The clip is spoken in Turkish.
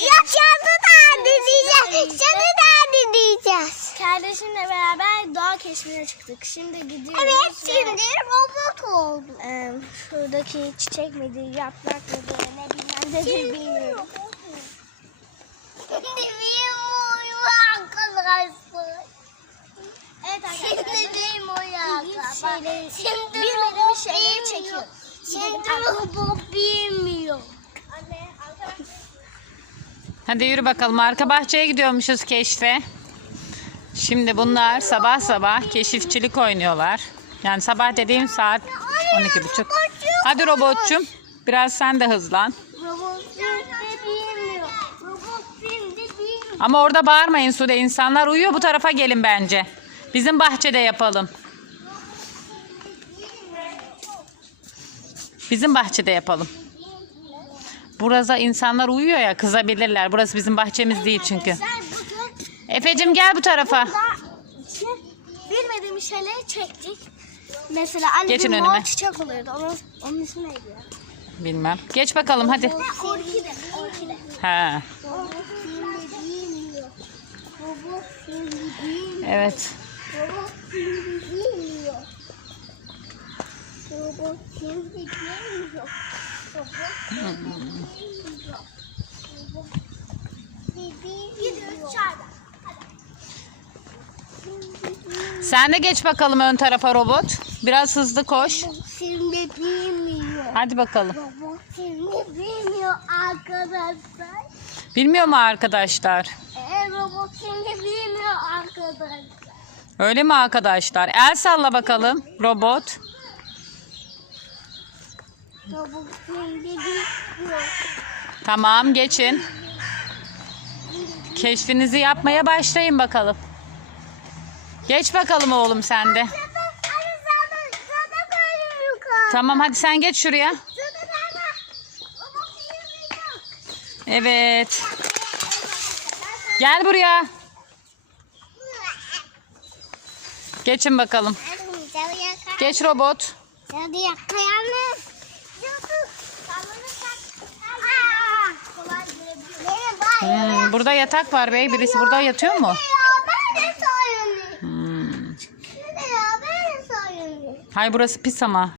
Ya şansı da dinleyeceğiz. Şansı da dinleyeceğiz. Kardeşimle beraber doğa keşfine çıktık. Şimdi gidiyoruz. Evet ve, şimdi robot oldu. e, şuradaki çiçek miydi, yaprak mıydı, ne bilmem nedir bilmiyorum. Şimdi bir oyun arkadaşlar. Evet Şimdi bir oyun İlginç arkadaşlar. Şimdi robot bilmiyor. Şimdi robot bilmiyor. Hadi yürü bakalım. Arka bahçeye gidiyormuşuz keşfe. Şimdi bunlar sabah sabah keşifçilik oynuyorlar. Yani sabah dediğim saat 12.30. Hadi robotçum. Biraz sen de hızlan. Ama orada bağırmayın Sude. İnsanlar uyuyor. Bu tarafa gelin bence. Bizim bahçede yapalım. Bizim bahçede yapalım. Burada insanlar uyuyor ya kızabilirler. Burası bizim bahçemiz değil çünkü. Efe'cim gel bu tarafa. burada şey, bilmediğimiz şeyleri çektik. Mesela anne Geçin bir önüme. mor çiçek oluyordu. Onun, onun ismi neydi ya? Bilmem. Geç bakalım hadi. Orkide. Orkide. Şimdi bilmiyor. Şimdi bilmiyor. Evet. Robot şimdi bilmiyor. Robot şimdi bilmiyor. Sen de geç bakalım ön tarafa robot. Biraz hızlı koş. Şimdi bilmiyor. Hadi bakalım. Robot şimdi bilmiyor arkadaşlar. Bilmiyor mu arkadaşlar? Ee, robot şimdi bilmiyor arkadaşlar. Öyle mi arkadaşlar? El salla bakalım robot. Tamam geçin. Keşfinizi yapmaya başlayın bakalım. Geç bakalım oğlum sen de. Tamam hadi sen geç şuraya. Evet. Gel buraya. Geçin bakalım. Geç robot. Hmm, burada yatak var bey. Birisi burada yatıyor mu? Hmm. Ya ben de soyunayım. Hay burası pis ama.